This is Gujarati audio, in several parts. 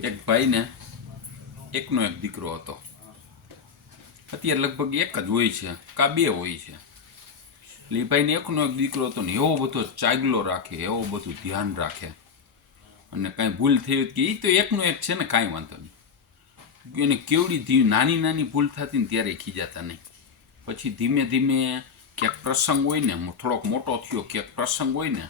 એક ભાઈને એકનો એક દીકરો હતો. અત્યારે લગભગ એક જ હોય છે, કા બે હોય છે. એટલે એ ભાઈને એકનો એક દીકરો હતો ને એવો બધો ચાગલો રાખે, એવો બધું ધ્યાન રાખે. અને કાંઈ ભૂલ થઈ કે એ તો એકનો એક છે ને, કાંઈ વાંધો નહીં. એને કેવડી ધીમી નાની નાની ભૂલ થતી ને ત્યારે ખીજાતા નહીં. પછી ધીમે ધીમે ક્યાંક પ્રસંગ હોય ને, થોડોક મોટો થયો, ક્યાંક પ્રસંગ હોય ને,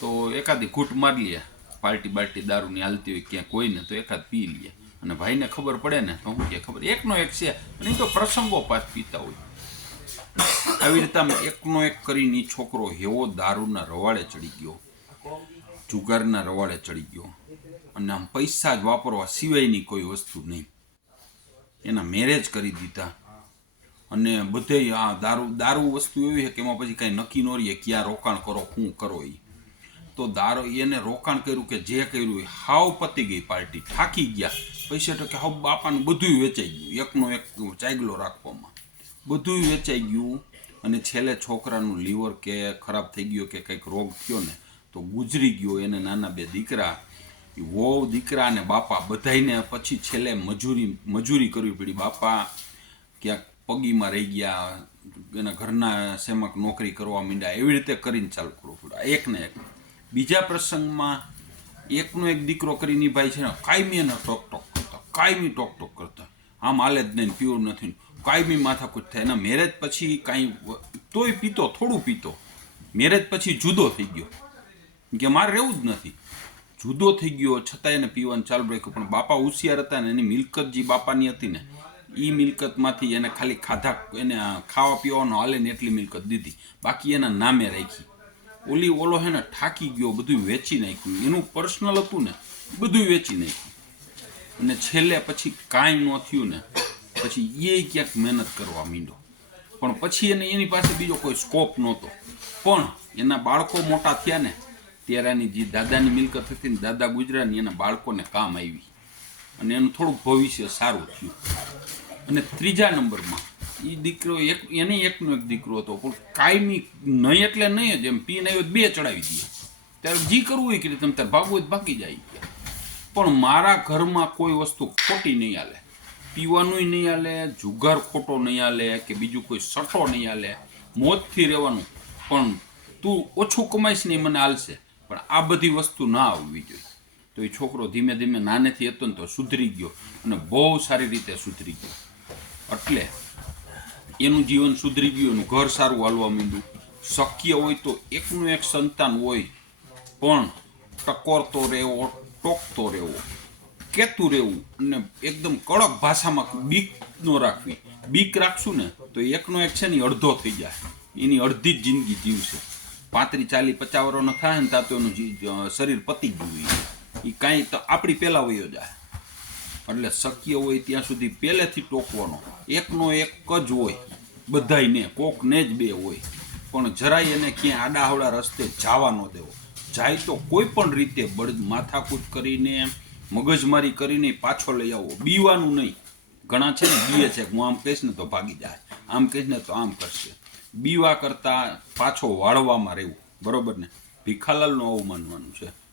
તો એકાદી ઘૂંટ મારી લે. પાર્ટી બાર્ટી દારૂની હાલતી હોય ક્યાં કોઈને તો એકાદ પી લે. અને ભાઈને ખબર પડે ને, તો હું કે ખબર. એકનો એક છે. અને એ તો પ્રસંગો પાછ પીતા હોય. આવી રીતે આમ એકનો એક કરીને છોકરો એવો દારૂના રવાડે ચડી ગયો. જુગારના રવાડે ચડી ગયો. અને આમ પૈસા જ વાપરવા સિવાયની કોઈ વસ્તુ નહીં. એના મેરેજ કરી દીધા. અને બધે આ દારૂ દારૂ વસ્તુ એવી છે કે એમાં પછી કાંઈ નક્કી ન રહીએ ક્યાં રોકાણ કરો શું કરો એ તો દારો એને રોકાણ કર્યું કે જે કર્યું એ હાવ પતી ગઈ પાર્ટી. થાકી ગયા. પૈસા તો કે હાવ બાપાનું બધું વેચાઈ ગયું. એકનો એક ચાગલો રાખવામાં. બધું વેચાઈ ગયું. અને છેલ્લે છોકરાનું લીવર કે ખરાબ થઈ ગયો કે કંઈક રોગ થયો ને, તો ગુજરી ગયો એને નાના બે દીકરા. વહુ, દીકરા અને બાપા બધાને પછી છેલ્લે મજૂરી મજૂરી કરવી પડી. બાપા ક્યાંક પગીમાં રહી ગયા, એના ઘરના સેમક નોકરી કરવા માંડ્યા. એવી રીતે કરીને ચાલુ કરવું પડ્યું. એક ને એક બીજા પ્રસંગમાં એકનો એક દીકરો કરીને ઈ ભાઈ છે કાયમી એનો ટોક ટોક કરતા, કાયમી ટોક ટોક કરતા. આમ હાલે જ નહીં પીવું નથી. કાયમી માથાકૂટ થાય. એના મેરેજ પછી કાંઈ તોય પીતો, થોડું પીતો. મેરેજ પછી જુદો થઈ ગયો. કે મારે રહેવું જ નથી. જુદો થઈ ગયો છતાં એને પીવાનું ચાલુ રાખ્યું. પણ બાપા હોશિયાર હતા ને, એની મિલકત જે બાપાની હતી ને એ મિલકતમાંથી એને ખાલી ખાધા, એને ખાવા પીવાનો હાલે ને એટલી મિલકત દીધી. બાકી એના નામે રાખી. ઓલી ઓલો હે ને ઠાકી ગયો બધું વેચી નાખ્યું. એનું પર્સનલ હતું ને બધું વેચી નાખ્યું. અને છેલ્લે પછી કાંઈ ન થયું ને, પછી એ ક્યાંક મહેનત કરવા માંડ્યો. પણ પછી એને એની પાસે બીજો કોઈ સ્કોપ નહોતો. પણ એના બાળકો મોટા થયા ને ત્યારેની જે દાદાની મિલકત હતી ને, દાદા ગુજરાની, એના બાળકોને કામ આવી. અને એનું થોડુંક ભવિષ્ય સારું થયું. અને ત્રીજા નંબરમાં એ દીકરો એક, એને એકનો એક દીકરો હતો. પણ કાયમી નહીં એટલે નહીં જ એમ. પીને આવ્યો બે ચડાવી દઈએ ત્યારે જી કરવું હોય કે તમે તાર ભાગવું જ ભાગી જાય પણ મારા ઘરમાં કોઈ વસ્તુ ખોટી નહીં હાલે. પીવાનુંય નહીં હાલે, જુગાર ખોટો નહીં હાલે, કે બીજું કોઈ સટો નહીં હાલે. મોજથી રહેવાનું. પણ તું ઓછું કમાઈશ ને એ મને હાલશે. પણ આ બધી વસ્તુ ના આવવી જોઈએ. તો એ છોકરો ધીમે ધીમે નાનેથી હતો ને તો સુધરી ગયો. અને બહુ સારી રીતે સુધરી ગયો. એટલે એનું જીવન સુધરી ગયું એનું ઘર સારું હાલવા માંડ્યું. શક્ય હોય તો એકનું એક સંતાન હોય, પણ ટકોરતો રહેવો, ટોકતો રહેવો, કેતું રહેવું અને એકદમ કડક ભાષામાં બીક ન રાખવી. બીક રાખશું ને તો એકનો એક છે ને અડધો થઈ જાય. એની અડધી જ જિંદગી જીવશે. પાંત્રીસ, ચાલીસ, પચાસ વર્ષનો થાય ને ત્યાં તો એનું શરીર પતી ગયું એ કાંઈ તો આપણી પહેલાં વયો જાય. એટલે શક્ય હોય ત્યાં સુધી પહેલેથી ટોકવાનો. એકનો એક જ હોય, બધાયને, કોકને જ બે હોય. પણ જરાય એને ક્યાંય આડાહવડા રસ્તે જવા ન દેવો. જાય તો કોઈ પણ રીતે બળ માથાકૂટ કરીને, મગજમારી કરીને પાછો લઈ આવો. બીવાનું નહીં. ઘણા છે ને, બીએ છે. હું આમ કહીશ ને તો ભાગી જાય. આમ કહીશ ને તો આમ કરશે. બીવા કરતાં પાછો વાળવામાં રહેવું. બરોબર ને? ભીખાલાલનું આવું માનવાનું છે.